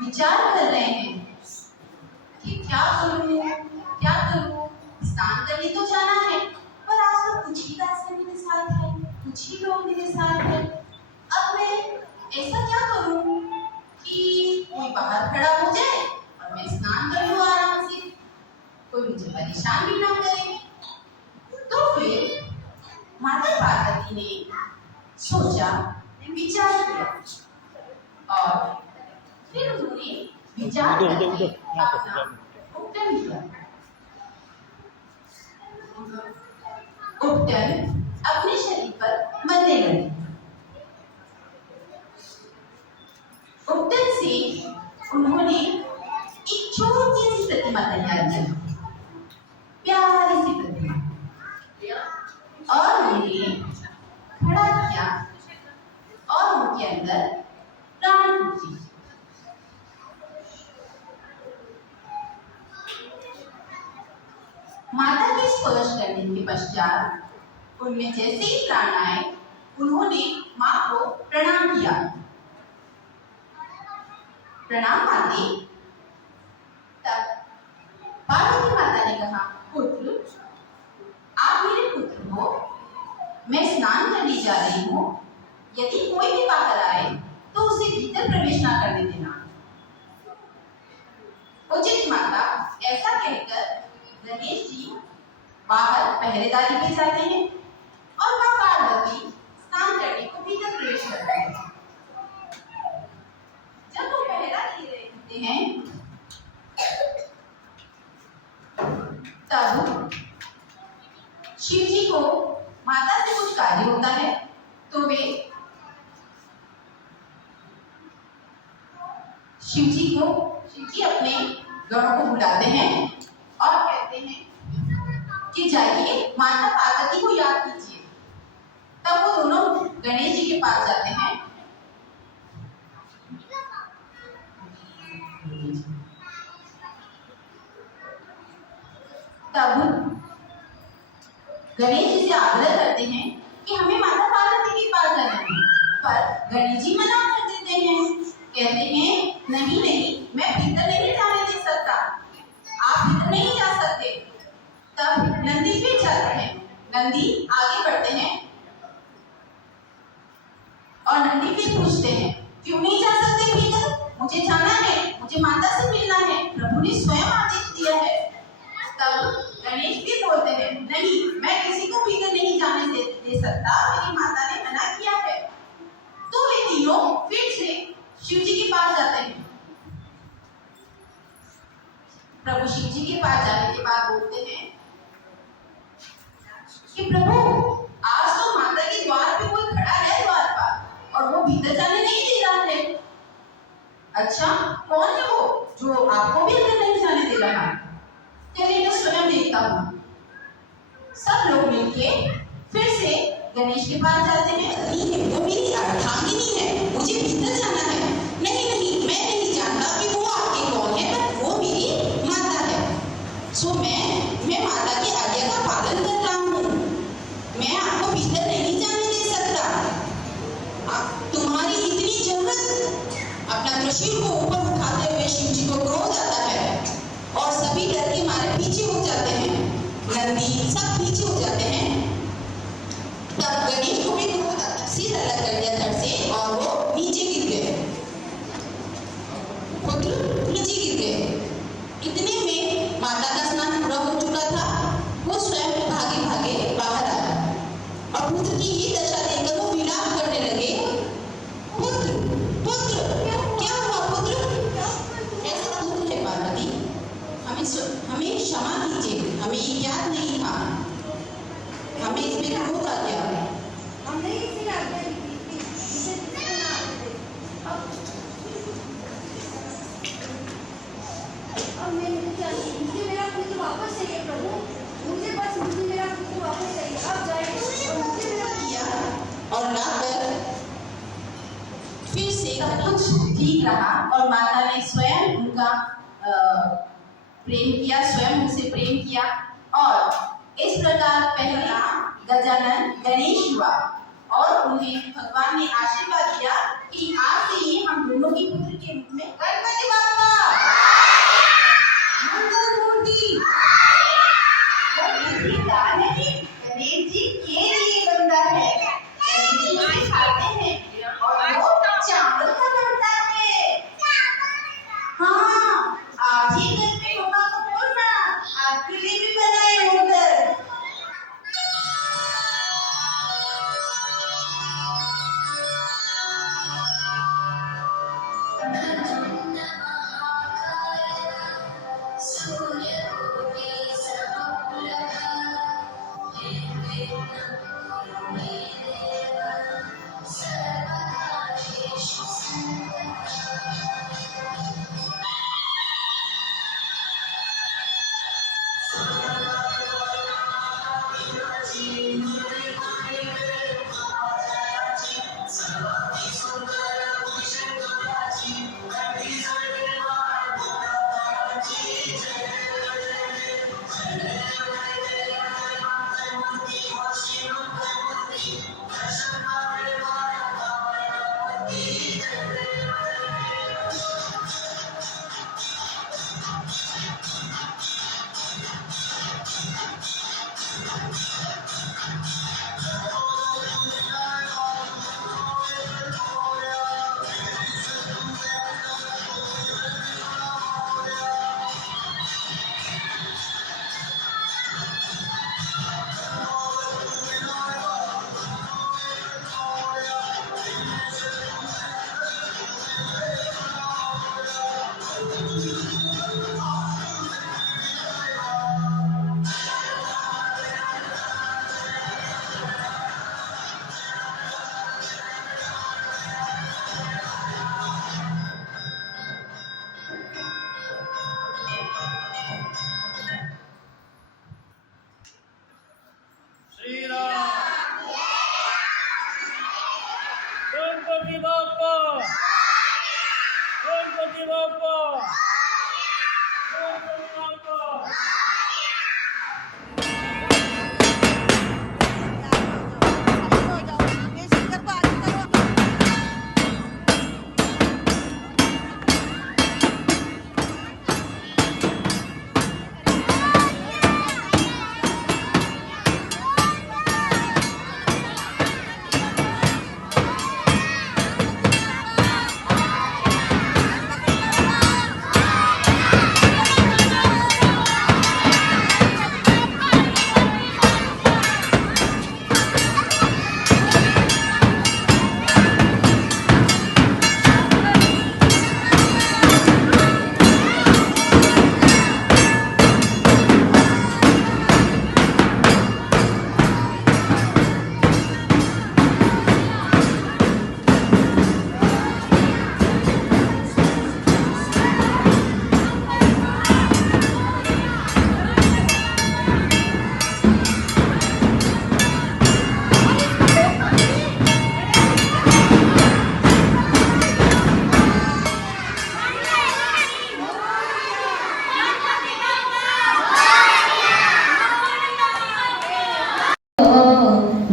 विचार कर रहे हैं कि क्या करूं क्या करूं। स्नान करने तो जाना है पर आज तो कुछ ही रास्ते मेरे साथ है, कुछ ही लोग मेरे साथ है। अब मैं ऐसा क्या करूं कि कोई बाहर खड़ा हो जाए और मैं स्नान कर लूं आराम से, कोई मुझे परेशान भी ना करे। तो फिर माता पार्वती ने सोचा, विचार किया और फिर उन्होंने विचार करके अपना उपटन किया। उपटन अपने शरीर पर मलने लगे। उपटन से उन्होंने एक छोटी सी प्रतिमा तैयार की, प्यारी सी प्रतिमा, और उन्हें खड़ा किया और उनके अंदर प्राण फूंके। माता के स्पर्श करने के पश्चात उनमें जैसे ही प्राण आए उन्होंने मां को प्रणाम किया। प्रणाम माते। तब पार्वती माता ने कहा, पुत्र आप मेरे पुत्र हो, मैं स्नान करने जा रही हूँ, यदि कोई भी बाहर आए तो उसे भीतर प्रवेश ना करने देना। उचित माता। ऐसा कहकर गणेश जी बाहर पहरेदारी पे जाते हैं और मां पार्वती स्नान करने को भीतर प्रवेश करते हैं। जब वो पहरा दे रहे होते हैं तब शिव जी को माता से कुछ कार्य होता है, तो वे शिव जी अपने गणों को बुलाते हैं और कहते हैं कि जाइए माता पार्वती को याद कीजिए। तब वो दोनों गणेश जी के पास जाते हैं। तब गणेश जी से आग्रह करते हैं कि हमें माता पार्वती के पास जाना है, पर गणेश जी मना कर देते हैं। कहते हैं नहीं नहीं, मैं भीतर नहीं जाने दे सकता, आप भीतर नहीं जा सकते। तब नंदी फिर जाते हैं। नंदी आगे बढ़ते हैं और नंदी फिर पूछते हैं, क्यों नहीं जा सकते भीतर? मुझे जाना है, मुझे माता से मिलना है, प्रभु ने स्वयं आदेश दिया है। तब गणेश भी बोलते हैं, नहीं, मैं किसी को भीतर नहीं जाने दे सकता, मेरी माता ने मना किया है। तो वे तीनों फिर से शिव जी के पास जाते हैं। प्रभु शिव जी के पास जाने के बाद बोलते हैं कि प्रभु आज तो माता के द्वार पे कोई खड़ा है द्वार पर और वो भीतर जाने नहीं दे रहा है। अच्छा, कौन है वो जो आपको भी अंदर नहीं जाने दे रहा? चलिए मैं स्वयं देखता हूँ। सब लोग मिलके फिर से गणेश के पास जाते हैं। वो मेरी अर्धांगिनी है, मुझे भीतर जाना है। नहीं नहीं, मैं नहीं जानता कि वो आपके कौन है, पर वो मेरी माता है। सो मैं माता की आज्ञा का पालन कर रहा हूँ, मैं आपको भीतर नहीं जाने दे सकता। तुम्हारी इतनी जरूरत। अपना त्रिशूल को ऊपर उठाते हुए शिव जी को क्रोध आता है और सभी डर के मारे पीछे हो जाते हैं। नंदी सब पीछे हो जाते हैं। तब गणेश को भी क्रोध आता, सिर अलग कर दिया धड़ से और वो नीचे गिर गए। पुत्र नीचे गिर गए। इतने में माता का स्नान पूरा हो चुका था। वो स्वयं भागे भागे बाहर आया और पुत्र की ये दशा देखकर वो विलाप करने लगे, पुत्र पुत्र क्या हुआ पुत्र? ऐसा पुत्र है पार्वती, हमें क्षमा कीजिए, हमें ये याद नहीं था, हमें इसमें क्रोध आ गया। हमने इसे याद नहीं की, अब मुझे मेरा पुत्र वापस चाहिए प्रभु, मुझे मेरा पुत्र वापस चाहिए। अब जाए मुझे मेरा किया और लाकर फिर से कुछ ठीक रहा और माता ने स्वयं उनका प्रेम किया, स्वयं उनसे प्रेम किया और इस प्रकार पहला गजानन गणेश हुआ और उन्हें भगवान ने आशीर्वाद दिया कि आज से ये हम दोनों की पुत्र के रूप में गणपति गणपती बाप्पा, गणपती बाप्पा, गणपती बाप्पा.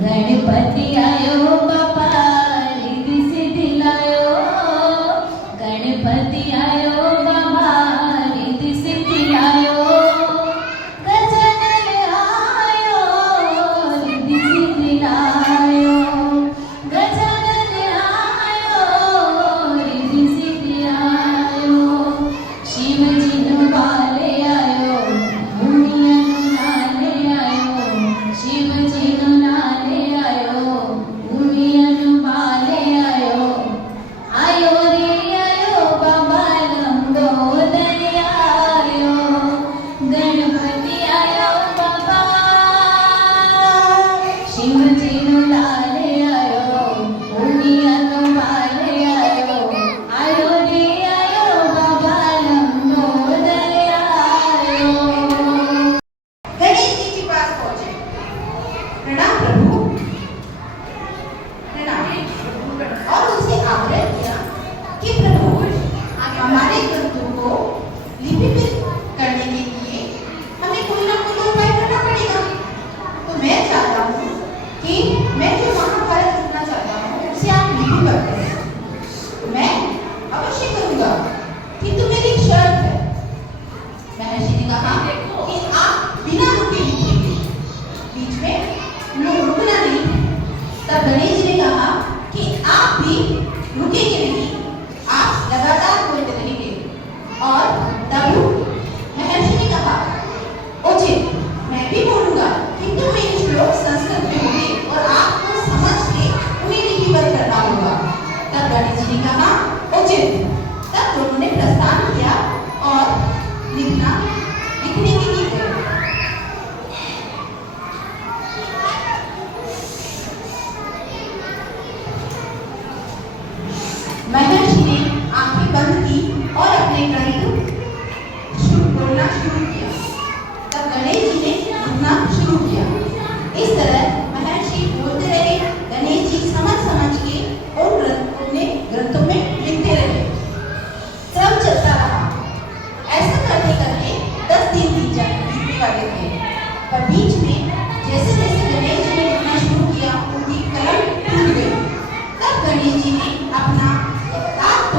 गणपति आयो बापा रिद्धि सिद्धि लायो, गणपति आयो बाबा रिद्धि सिद्धि लायो, गजानन आयो रिद्धि सिद्धि लायो, गजानन आयो रिद्धि सिद्धि आयो, शिवजी नो बाले आयो भूमिया नाले आयो, शिवजी नो नाले आयो भूमिया नो बाले आयो, आयो रे आयो बाबा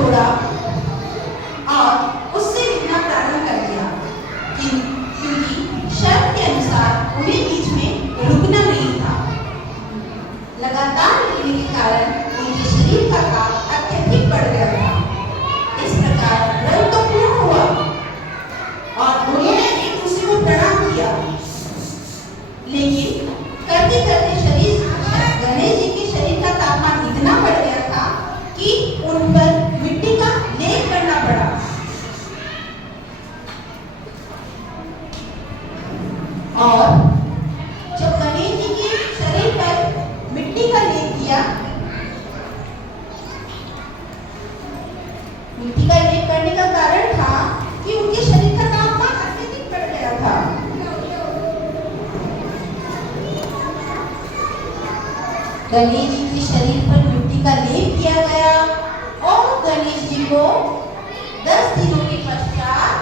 तोड़ा और उससे लिखना प्रारंभ कर दिया क्योंकि शर्त के अनुसार उन्हें बीच में रुकना नहीं था। लगातार लिखने के कारण उनके शरीर का ताप अत्यधिक बढ़ गया था। इस प्रकार व्रत तो पूर्ण हुआ और उन्होंने एक दूसरे को प्रणाम किया, लेकिन करते करते गणेश जी के शरीर का तापमान इतना बढ़ गया था कि उन पर मिट्टी का लेप करना पड़ा। और जब गणेश जी के शरीर पर मिट्टी का लेप किया, मिट्टी का लेप करने का कारण था कि उनके शरीर का तापमान अत्यधिक बढ़ गया था। गणेश जी के शरीर पर मिट्टी का लेप किया गया और गणेश जी को 10 दिनों के पश्चात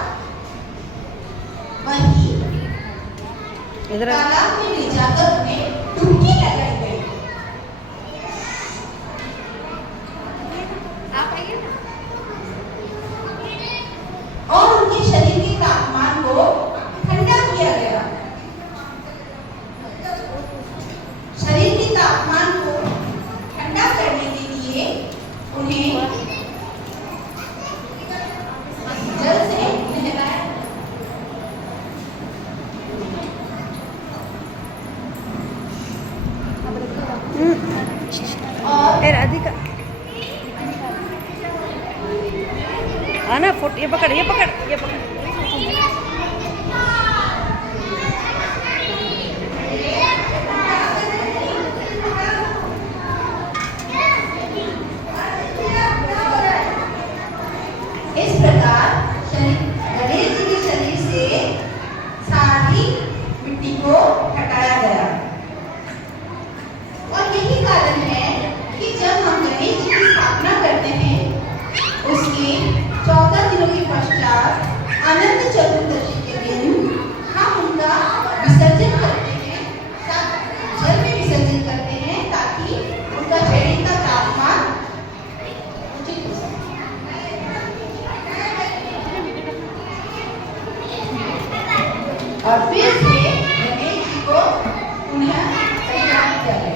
वही तालाब में ले जाकर उन्हें डुबकी लगाई गई। और उनके शरीर के तापमान को ठंडा किया गया। शरीर के तापमान को ठंडा करने के लिए उन्हें जल से नहलाया। और राधिका आना फोट ये पकड़ ये पकड़ ये पकड़। इस प्रकार गणेश जी के शरीर से सारी मिट्टी को हटाया गया। और यही कारण है कि जब हम गणेश जी की स्थापना करते हैं, उसके 14 दिनों के पश्चात अनंत चतुर्दशी के दिन हम उनका विसर्जन करते हैं, जल में विसर्जन करते हैं ताकि उनका शरीर का तापमान उचित हो सके। और फिर से गणेश जी को पुनः तैयार किया गया।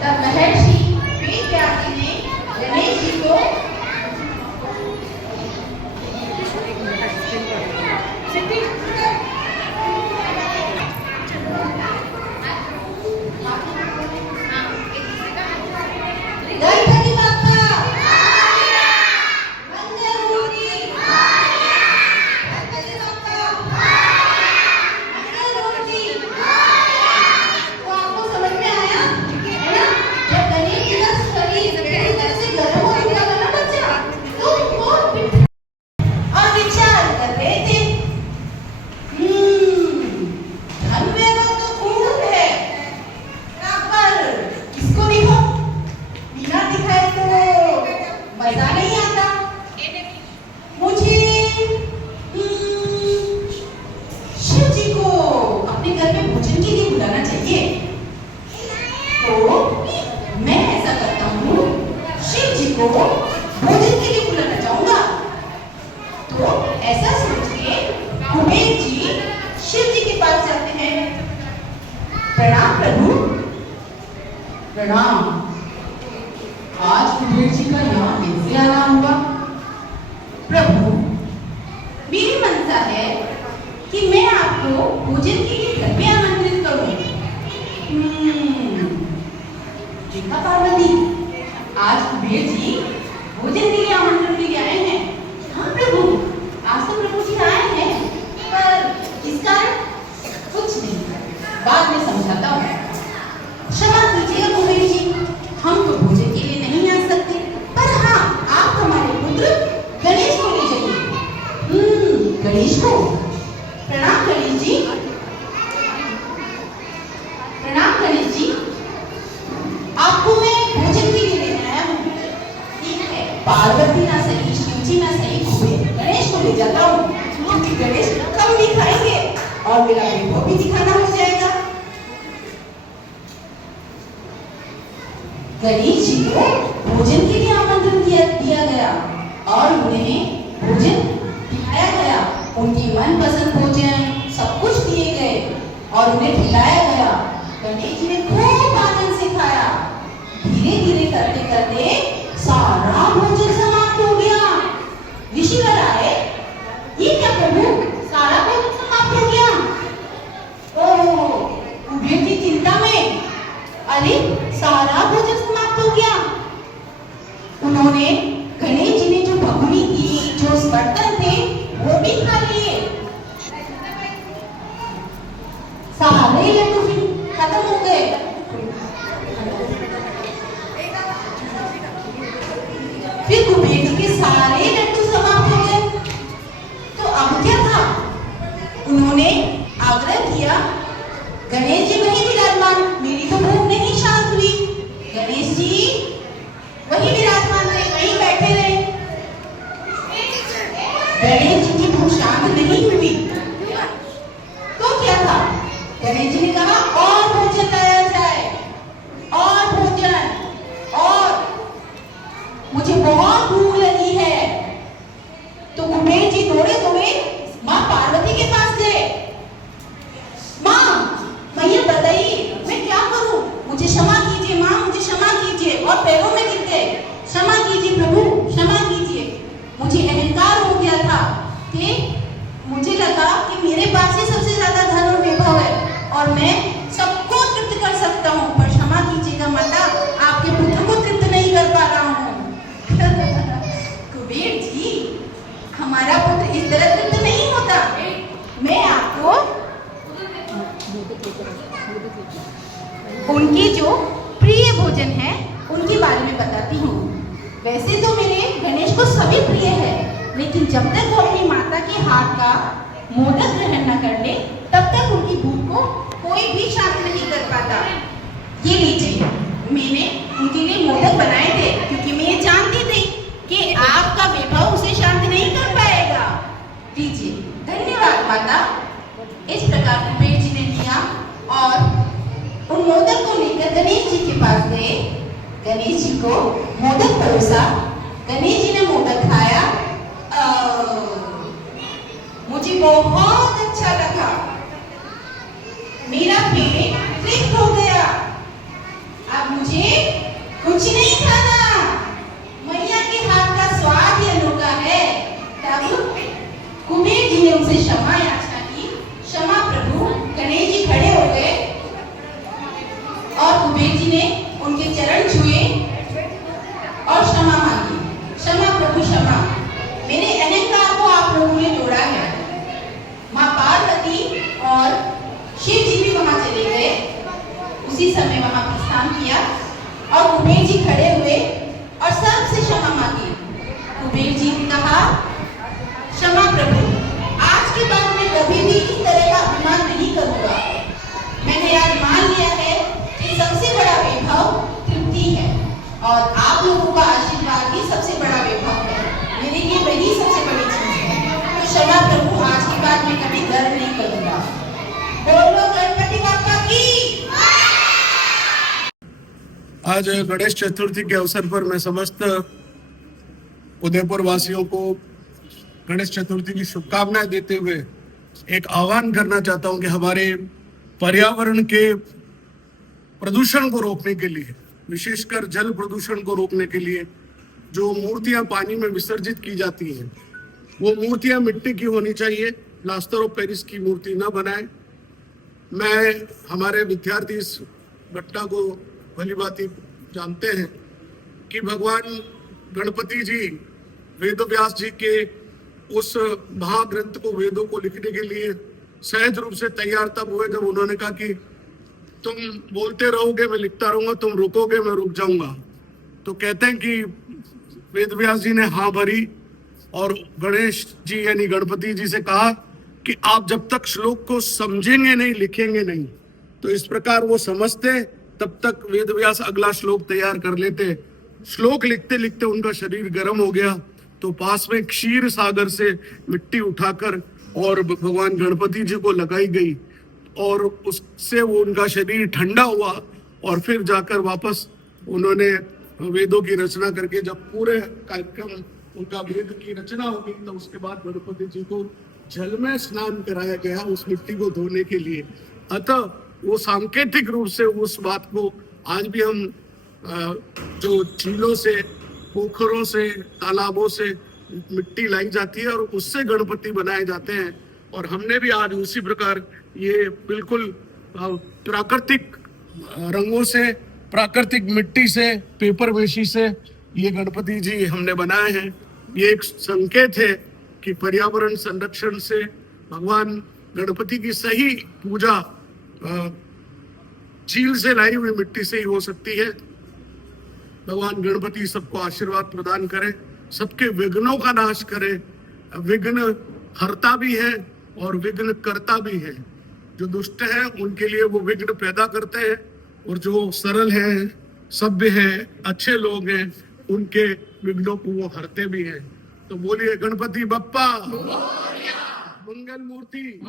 तब महर्षि वेदव्यास ने गणेश जी को गणपति बाप्पा मंगलमूर्ति गणपति बाप्पा मंगलमूर्ति। तो आपको समझ में आया है ना? जब गणेश जी का शरीर पूरी तरह से गर्म हो गया था ना बच्चा, तो वो और विचार कर रहे थे, धन वैभव तो खूब है, पर इसको देखो, बिना दिखाए तो मजा नहीं आता। मुझे शिव जी को अपने घर में भोजन के लिए बुलाना चाहिए। तो मैं ऐसा करता हूँ, शिव जी को भोजन के लिए बुलाना चाहूंगा। तो ऐसा सोच के कुबेर जी शिव जी के पास जाते हैं। प्रणाम प्रभु। प्रणाम। आज कुबेर जी का यहाँ कैसे आना होगा? प्रभु, मेरी मनसा है कि मैं आपको भोजन के लिए घर में आमंत्रित करूं। देखा पार्वती, आज कुबेर जी भोजन के लिए आमंत्रण के लिए आए हैं। हाँ प्रभु, आज तो प्रभु जी आए हैं, पर इस कारण कुछ नहीं, बाद में समझाता हूँ। क्षमा कीजिएगा कुबेर जी, हम तो भोजन के लिए नहीं आ सकते, पर हाँ, आप हमारे पुत्र गणेश को ले जाइए। गणेश को देखो, प्रणाम गणेश जी। प्रणाम गणेश जी, आपको मैं भोजन के लिए लेने आया हूँ। ठीक है, पार्वती ना सही, शिवजी ना सही, गणेश को ले जाता हूँ, क्योंकि गणेश कम नहीं खाएंगे और मेरा वैभव भी दिखाना हो जाएगा। गणेश जी को भोजन के लिए आमंत्रण दिया गया और उन्हें भोजन खिलाया गया। उनकी मनपसंद भोजन सब कुछ दिए गए और उन्हें खिलाया गया। गणेश जी ने खूब आनंद से खाया। धीरे धीरे करते करते सारा भोजन समाप्त हो गया। ऋषिवर आए, ये क्या प्रभु, सारा भोजन समाप्त हो गया? ओह, कुबेर जी चिंता में, अरे सारा भोजन समाप्त हो गया। उन्होंने गणेश जी ने जो भगुनी की, जो बर्तन थे, वो भी खा लिए। सारे लड्डू खत्म हो गए। फिर कुबेर जी के सारे लड्डू समाप्त हो गए। तो अब क्या था? उन्होंने आग्रह किया, गणेश जी वहीं विराजमान, मेरी तो भूख नहीं शांत हुई। गणेश जी वहीं विराजमान रहे, वहीं बैठे रहे। गणेश जी की भूख शांत नहीं हुई तो क्या था? गणेश जी ने कहा और भोजन लाया जाए, और भोजन, और मुझे बहुत भूख लगी है। तो कुबेर जी दौड़े दौड़े माँ पार्वती के पास गए। माँ, मैया बताइए मैं क्या करूं, मुझे क्षमा कीजिए माँ, मुझे क्षमा कीजिए। और पैरों में गिर गए, क्षमा कीजिए प्रभु, क्षमा कीजिए, मुझे अहंकार हो गया था कि मुझे लगा कि मेरे पास ही सबसे ज्यादा धन और वैभव है और मैं सबको तृप्त कर सकता हूँ, पर क्षमा कीजिएगा माता, आपके पुत्र को तृप्त नहीं कर पा रहा हूँ। कुबेर जी, हमारा पुत्र इस तरह तृप्त नहीं होता। मैं आपको उनकी जो प्रिय भोजन है उनके बारे में बताती हूँ। वैसे तो मेरे गणेश को सभी प्रिय है, लेकिन जब तक वो अपनी माता के हाथ का मोदक ग्रहण न कर ले, तब तक उनकी भूख को कोई भी शांत नहीं कर पाता। ये लीजिए, मैंने उनके लिए मोदक बनाए थे, क्योंकि मैं ये जानती थी कि आपका वैभव उसे शांत नहीं कर पाएगा। लीजिए, धन्यवाद माता। इस प्रकार कुबेर जी ने लिया और उन मोदक को लेकर गणेश जी के पास गए। गणेश जी को मोदक परोसा। गणेश जी ने मोदक खाया। मुझे बहुत अच्छा लगा, मेरा पेट तृप्त हो गया, अब मुझे कुछ नहीं खाना। मैया के हाथ का स्वाद ही अनोखा है। तब कुबेर जी ने उनसे क्षमा याचना की। क्षमा प्रभु। गणेश जी खड़े हो गए और कुबेर जी ने उनके चरण छुए और क्षमा मांगी। क्षमा प्रभु, क्षमा, मेरे अहंकार को आप लोगों ने तोड़ा है। माँ पार्वती और शिव जी भी वहां चले गए। उसी समय वहां प्रस्थान किया और कुबेर जी खड़े हुए और सबसे क्षमा मांगी। कुबेर जी ने कहा, क्षमा प्रभु, आज के बाद मैं कभी भी इस तरह का अपमान नहीं करूंगा। मैंने आज मान लिया है कि सबसे बड़ा वैभव तृप्ति है और आप लोगों का आशीर्वाद ही सबसे बड़ा वैभव है। मेरे लिए वही सबसे बड़ी चीज है। तो क्षमा प्रभु, आज के बाद मैं कभी गर्व नहीं करूंगा। बोलो गणपति बाप्पा की। आज गणेश चतुर्थी के अवसर पर मैं समस्त उदयपुर वासियों को गणेश चतुर्थी की शुभकामनाएं देते हुए एक आह्वान करना चाहता हूं कि हमारे पर्यावरण के प्रदूषण को रोकने के लिए, विशेषकर जल प्रदूषण को रोकने के लिए जो मूर्तियां पानी में विसर्जित की जाती हैं, वो मूर्तियां मिट्टी की होनी चाहिए, प्लास्टर ऑफ पेरिस की मूर्ति न बनाए। मैं, हमारे विद्यार्थी इस घटना को भली भांति जानते हैं कि भगवान गणपति जी वेद व्यास जी के उस महाग्रंथ को, वेदों को लिखने के लिए सहज रूप से तैयार तब हुए जब उन्होंने कहा कि तुम बोलते रहोगे मैं लिखता रहूंगा, तुम रुकोगे मैं रुक जाऊंगा। तो कहते हैं कि वेद व्यास जी ने हाँ भरी और गणेश जी यानी गणपति जी से कहा कि आप जब तक श्लोक को समझेंगे नहीं, लिखेंगे नहीं, तो इस प्रकार वो समझते, तब तक वेद व्यास अगला श्लोक तैयार कर लेते। श्लोक लिखते लिखते उनका शरीर गर्म हो गया, तो पास में क्षीर सागर से मिट्टी उठाकर और भगवान गणपति जी को लगाई गई, और उससे वो उनका शरीर ठंडा हुआ, और फिर जाकर वापस उन्होंने वेदों की रचना करके, जब पूरे कार्यक्रम उनका वेद की रचना होगी, तो उसके बाद गणपति जी को जल में स्नान कराया गया उस मिट्टी को धोने के लिए। अतः वो सांकेतिक रूप से उस बात को आज भी हम जो झीलों से, पोखरों से, तालाबों से मिट्टी लाई जाती है और उससे गणपति बनाए जाते हैं, और हमने भी आज उसी प्रकार ये बिल्कुल प्राकृतिक रंगों से, प्राकृतिक मिट्टी से, पेपर वेशी से ये गणपति जी हमने बनाए हैं। ये एक संकेत है कि पर्यावरण संरक्षण से भगवान गणपति की सही पूजा झील से लाई हुई मिट्टी से ही हो सकती है। भगवान गणपति सबको आशीर्वाद प्रदान करे, सबके विघ्नों का नाश करे। विघ्न हरता भी है और विघ्न करता भी है। जो दुष्ट हैं उनके लिए वो विघ्न पैदा करते हैं, और जो सरल हैं, सभ्य हैं, अच्छे लोग हैं, उनके विघ्नों को वो हरते भी हैं। तो बोलिए गणपति बप्पा मंगल मूर्ति।